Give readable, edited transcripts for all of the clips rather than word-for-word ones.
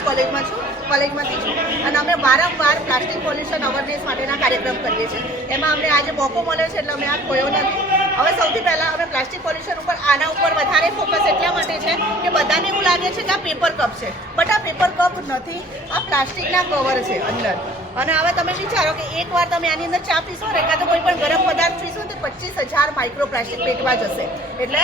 જ કોલેજમાંથી છું અને અમે વારંવાર પ્લાસ્ટિક પોલ્યુશન અવેરનેસ માટેના કાર્યક્રમ કરીએ છીએ. એમાં અમને આજે મોકો મળ્યો છે એટલે અમે આ ખોયો નથી. હવે સૌથી પહેલાં અમે પ્લાસ્ટિક પોલ્યુશન ઉપર આના ઉપર વધારે ફોકસ એટલા માટે છે કે બધાને એવું લાગે છે કે આ પેપર કપ છે, બટ આ પેપર કપ નથી, આ પ્લાસ્ટિકના કવર છે અંદર. અને હવે તમે વિચારો કે એકવાર તમે આની અંદર ચા પીશો ને કાં તો કોઈ પણ ગરમ પદાર્થ પીશો તો 25,000 માઇક્રો પ્લાસ્ટિક પેટમાં જશે. એટલે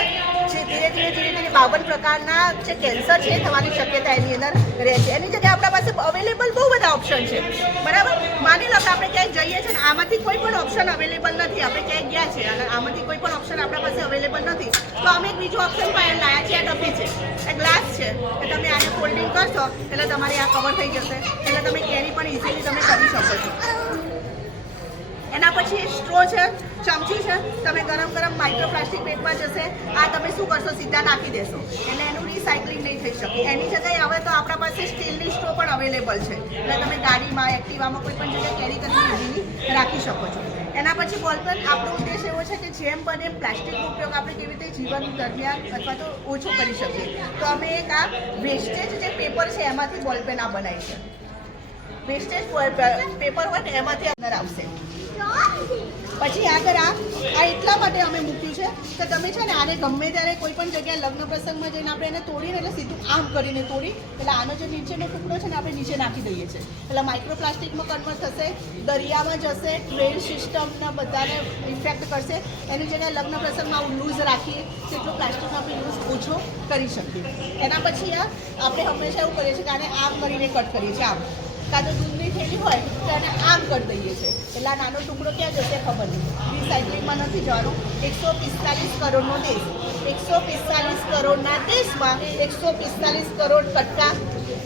ધીરે ધીરે 52 પ્રકારના જે કેન્સર છે થવાની શક્યતા એની અંદર રહે છે. એની જગ્યાએ આપણા પાસે અવેલેબલ બહુ બધા ઓપ્શન છે, બરાબર. માની લો કે આપણે ક્યાંય જઈએ છીએ ને આમાંથી કોઈ પણ ઓપ્શન અવેલેબલ નથી, આપણે ક્યાંય ગયા છે અને આમાંથી કોઈ પણ ઓપ્શન આપણા પાસે અવેલેબલ નથી, તો અમે એક બીજો ઓપ્શન પણ લાયા છે. આ ડબ્બી છે, આ ગ્લાસ છે, કે તમે આને ફોલ્ડિંગ કરશો એટલે તમારી આ કવર થઈ જશે, એટલે તમે કેરી પણ ઇઝીલી તમે કરી શકો છો. એના પછી સ્ટ્રો છે, ચમચી છે, તમે ગરમ માઇક્રો પ્લાસ્ટિક પેટમાં જશે, આ તમે શું કરશો સીધા નાખી દેશો એટલે એનું રિસાયકલિંગ નહીં થઈ શકે. એની જગ્યાએ હવે તો આપણા પાસે સ્ટીલની સ્ટ્રો પણ અવેલેબલ છે, એટલે તમે ગાડીમાં એક્ટિવામાં કોઈ પણ જગ્યાએ કેરી કરીને ઇઝીલી રાખી શકો છો. એના પછી બોલપેન, આપણો ઉદ્દેશ એવો છે કે જેમ બને પ્લાસ્ટિકનો ઉપયોગ આપણે કેવી રીતે જીવન દરમિયાન અથવા તો ઓછો કરી શકીએ. તો અમે એક આ વેસ્ટેજ જે પેપર છે એમાંથી બોલપેન આ બનાવી છે. વેસ્ટેજ પેપર હોય ને એમાંથી અંદર આવશે. પછી આગળ આ એટલા માટે અમે મૂક્યું છે કે તમે છે ને આને ગમે ત્યારે કોઈ પણ જગ્યાએ લગ્ન પ્રસંગમાં જઈને આપણે એને તોડીને એટલે સીધું આમ કરીને તોડી એટલે આનો જે નીચેનો ટુકડો છે ને આપણે નીચે નાખી દઈએ છીએ એટલે માઇક્રોપ્લાસ્ટિકમાં કન્વર્ટ થશે, દરિયામાં જશે, ટ્રેન સિસ્ટમના બધાને ઇફેક્ટ કરશે. એની જગ્યાએ લગ્ન પ્રસંગમાં લૂઝ રાખીએ તેટલું પ્લાસ્ટિકનો આપણે યુઝ ઓછો કરી શકીએ. એના પછી આપણે હંમેશા એવું કરીએ છીએ કે આને આમ કરીને કટ કરીએ છીએ, આમ કાં તો દૂધની થેલી હોય તો એને આમ કરી દઈએ છીએ એટલે આ નાનો ટુકડો ક્યાં જશે ખબર નહીં, રિસાયકલિંગમાં નથી જવાનું. 145 કરોડનો દેશ, 145 કરોડના દેશમાં 145 કરોડ કટકા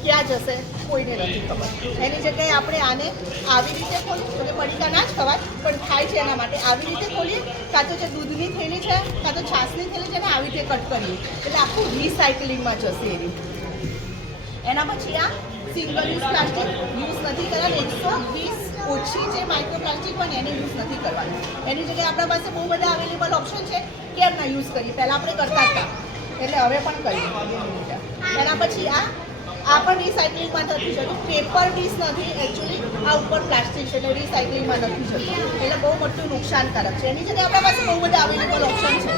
ક્યાં જશે કોઈને નથી ખબર. એની જગ્યાએ આપણે આને આવી રીતે ખોલીએ તો પડીકા ના જ ખવાય પણ થાય છે એના માટે આવી રીતે ખોલીએ, કાં તો જે દૂધની થેલી છે કાં તો છાશની થેલી છે ને આવી રીતે કટ કરીએ એટલે આખું રિસાયકલિંગમાં જશે એની. એના પછી આ સિંગલ યુઝ પ્લાસ્ટિક યુઝ નથી કરવાનું, 120 ઓછી જે માઇક્રો પ્લાસ્ટિક હોય ને એને યુઝ નથી કરવાનું. એની જગ્યાએ આપણા પાસે બહુ બધા અવેલેબલ ઓપ્શન છે, કેમ ના યુઝ કરીએ, પહેલાં આપણે કરતા હતા એટલે હવે પણ કરીએ. એના પછી આ પણ રિસાયકલિંગમાં નથી જતું, પેપર ડીશ નથી એકચ્યુઅલી, આ ઉપર પ્લાસ્ટિક છે એટલે રિસાયકલિંગમાં નથી જતું એટલે બહુ મોટું નુકસાનકારક છે. એની જગ્યાએ આપણા પાસે બહુ બધા અવેલેબલ ઓપ્શન છે.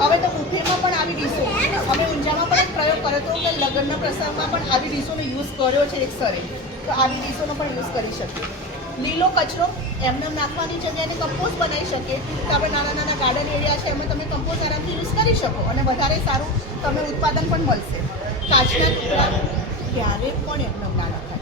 હવે તો બુફેમાં પણ આવી ડીશો, અમે ઊંઝામાં પણ એક પ્રયોગ કર્યો હતો કે લગ્નના પ્રસંગમાં પણ આવી ડીશોનો યુઝ કર્યો છે એક સરે, તો આવી ડીશોનો પણ યુઝ કરી શકીએ. લીલો કચરો એમને નાખવાની જગ્યાએ એને કમ્પોસ્ટ બનાવી શકીએ તો આપણે નાના ગાર્ડન એરિયા છે એમાં તમે કમ્પોસ્ટ આરામથી યુઝ કરી શકો અને વધારે સારું તમે ઉત્પાદન પણ મળશે. કાચના ટુકડા ક્યારે પણ એમને ના નખાય,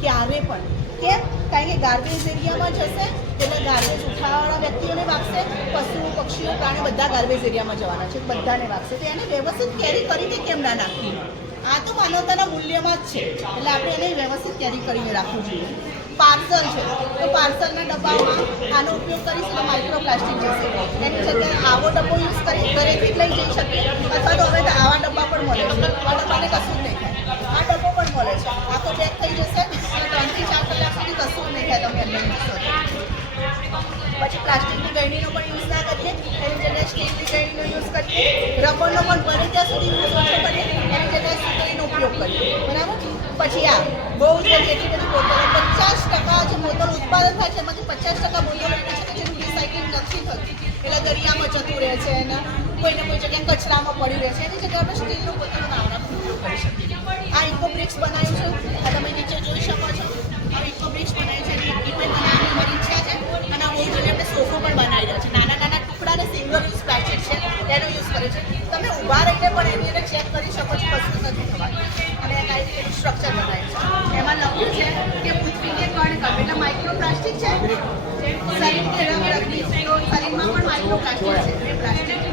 ક્યારે પણ. કેમ? કારણ કે ગાર્બેજ એરિયામાં જશે એટલે ગાર્બેજ ઉઠાવવાળા વ્યક્તિઓને વાગશે, પશુઓ પક્ષીઓ પ્રાણી બધા ગાર્બેજ એરિયામાં જવાના છે, બધાને વાગશે. તો એને વ્યવસ્થિત કેરી કરીને કેમ ના નાખીએ? આ તો માનવતાના મૂલ્યમાં જ છે એટલે આપણે એને વ્યવસ્થિત કેરી કરીને રાખવું જોઈએ. પાર્સલ છે તો પાર્સલના ડબ્બામાં આનો ઉપયોગ કરીશું તો માઇક્રો પ્લાસ્ટિક જશે. એની જગ્યાએ આવો ડબ્બો યુઝ કરી ઘરેથી જ લઈ જઈ શકીએ અથવા તો હવે તો આવા ડબ્બા પણ મળે છે. આ ડબ્બાને કશું જ નહીં થાય, આ ડબ્બો પણ મળે છે, આખો પેક થઈ જશે અને 3 થી 4 કલાક સુધી કશું જ નહીં થાય તમે અંદર મૂકશો. પછી પ્લાસ્ટિકની ગળણીનો પણ યુઝ ના કરીએ, એની જગ્યાએ સ્ટીલની ગળણીનો યુઝ કરીએ, રબરનો પણ બને ત્યાં સુધી યુઝ ઓછો કરીએ, એની જગ્યાએ સુતરીનો ઉપયોગ કરીએ, બરાબર. પછી આ બહુ જ એટલી બધી બોટલો, 50% જે બોટલ ઉત્પાદન થાય છે એમાંથી 50% બોટલો એવી છે કે જેનું રિસાયકલિંગ નથી થતું એટલે દરિયામાં જતું રહે છે અને કોઈને કોઈ જગ્યાએ કચરામાં પડી રહે છે. એની જગ્યાએ આપણે સ્ટીલનો બોટલનો આરામથી ઉપયોગ કરી શકીએ. આ ઇકો બ્રિક્સ બનાવ્યું છે, આ તમે નીચે જોઈ શકો છો. આ ઇકો બ્રિક્સ બનાવ્યું છે, ઇક્વિપમેન્ટ બનાવવાની અમારી ઈચ્છા છે અને બહુ જલ્દી આપણે સોફો પણ બનાવી રહ્યા છે. નાના ટુકડા અને સિંગલ યુઝ પ્લાસ્ટિક છે એનો યુઝ કરે છે. તમે ઊભા રહીને પણ એની અંદર ચેક કરી શકો છો, કશું નથી થવાનું. અને એના રીતે સ્ટ્રક્ચર બનાવ્યું છે, એમાં લખ્યું છે કે પૃથ્વીને કણ કપ એટલે માઇક્રો પ્લાસ્ટિક છે, શરીરને રંગ રંગી શરીરમાં પણ માઇક્રો પ્લાસ્ટિક છે, એ પ્લાસ્ટિક